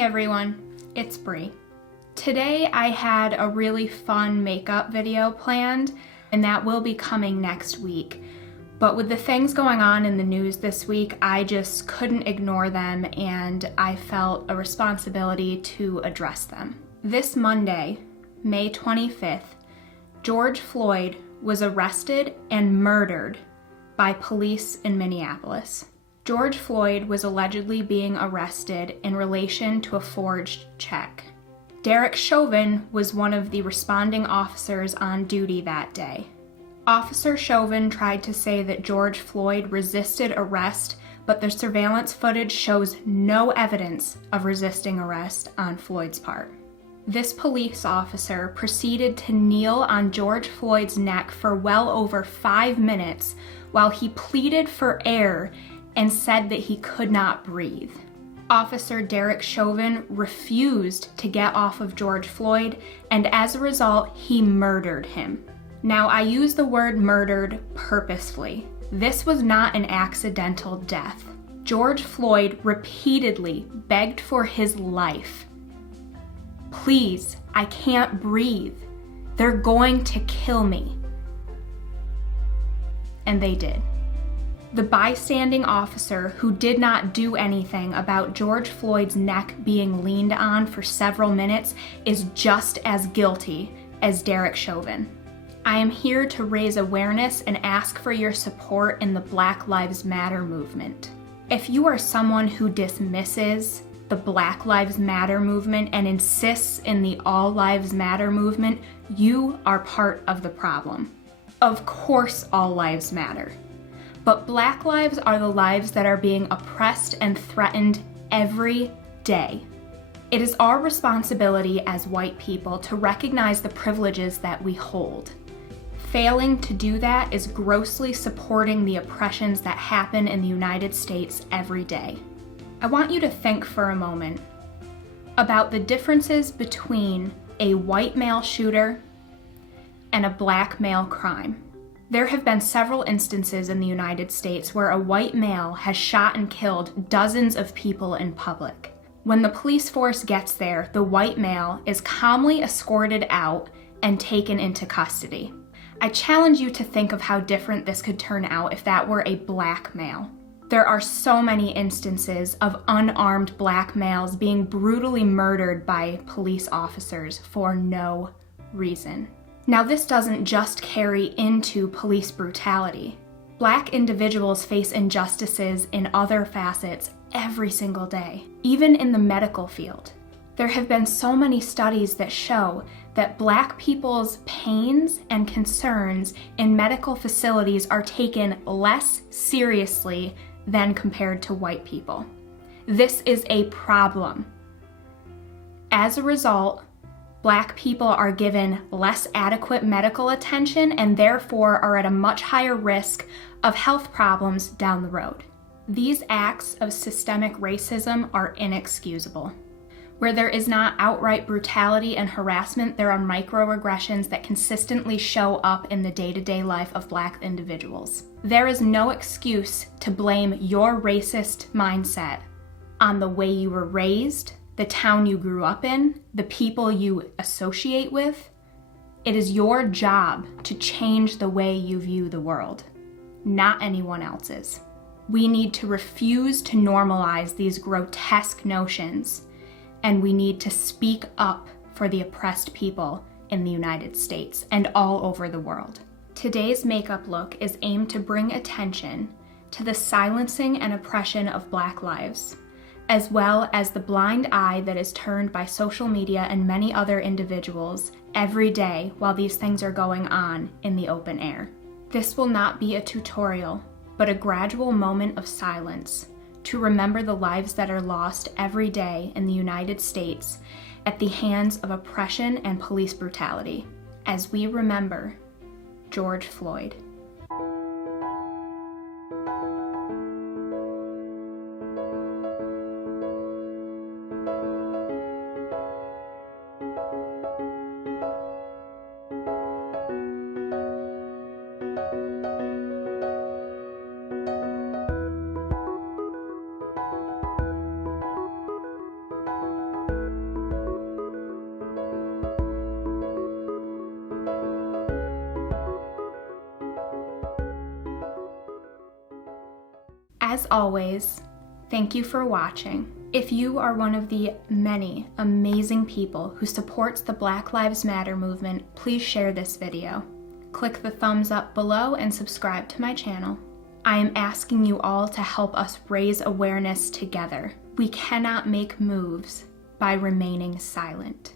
Hey everyone, it's Bri. Today I had a really fun makeup video planned, and that will be coming next week. But with the things going on in the news this week, I just couldn't ignore them, and I felt a responsibility to address them. This Monday, May 25th, George Floyd was arrested and murdered by police in Minneapolis. George Floyd was allegedly being arrested in relation to a forged check. Bri XOXO was one of the responding officers on duty that day. Officer XOXO tried to say that George Floyd resisted arrest, but the surveillance footage shows no evidence of resisting arrest on Floyd's part. This police officer proceeded to kneel on George Floyd's neck for well over 5 minutes while he pleaded for air and said that he could not breathe. Officer Bri XOXO refused to get off of George Floyd, and as a result, he murdered him. Now, I use the word murdered purposefully. This was not an accidental death. George Floyd repeatedly begged for his life. Please, I can't breathe. They're going to kill me. And they did. The bystanding officer who did not do anything about George Floyd's neck being leaned on for several minutes is just as guilty as Bri XOXO. I am here to raise awareness and ask for your support in the Black Lives Matter movement. If you are someone who dismisses the Black Lives Matter movement and insists in the All Lives Matter movement, you are part of the problem. Of course, all lives matter. But Black lives are the lives that are being oppressed and threatened every day. It is our responsibility as white people to recognize the privileges that we hold. Failing to do that is grossly supporting the oppressions that happen in the United States every day. I want you to think for a moment about the differences between a white male shooter and a black male crime. There have been several instances in the United States where a white male has shot and killed dozens of people in public. When the police force gets there, the white male is calmly escorted out and taken into custody. I challenge you to think of how different this could turn out if that were a black male. There are so many instances of unarmed black males being brutally murdered by police officers for no reason. Now, this doesn't just carry into police brutality. Black individuals face injustices in other facets every single day, even in the medical field. There have been so many studies that show that Black people's pains and concerns in medical facilities are taken less seriously than compared to white people. This is a problem. As a result, Black people are given less adequate medical attention and therefore are at a much higher risk of health problems down the road. These acts of systemic racism are inexcusable. Where there is not outright brutality and harassment, there are microaggressions that consistently show up in the day-to-day life of Black individuals. There is no excuse to blame your racist mindset on the way you were raised, the town you grew up in, the people you associate with. It is your job to change the way you view the world, not anyone else's. We need to refuse to normalize these grotesque notions, and we need to speak up for the oppressed people in the United States and all over the world. Today's makeup look is aimed to bring attention to the silencing and oppression of Black lives, as well as the blind eye that is turned by social media and many other individuals every day while these things are going on in the open air. This will not be a tutorial, but a gradual moment of silence to remember the lives that are lost every day in the United States at the hands of oppression and police brutality, as we remember George Floyd. As always, thank you for watching. If you are one of the many amazing people who supports the Black Lives Matter movement, please share this video. Click the thumbs up below and subscribe to my channel. I am asking you all to help us raise awareness together. We cannot make moves by remaining silent.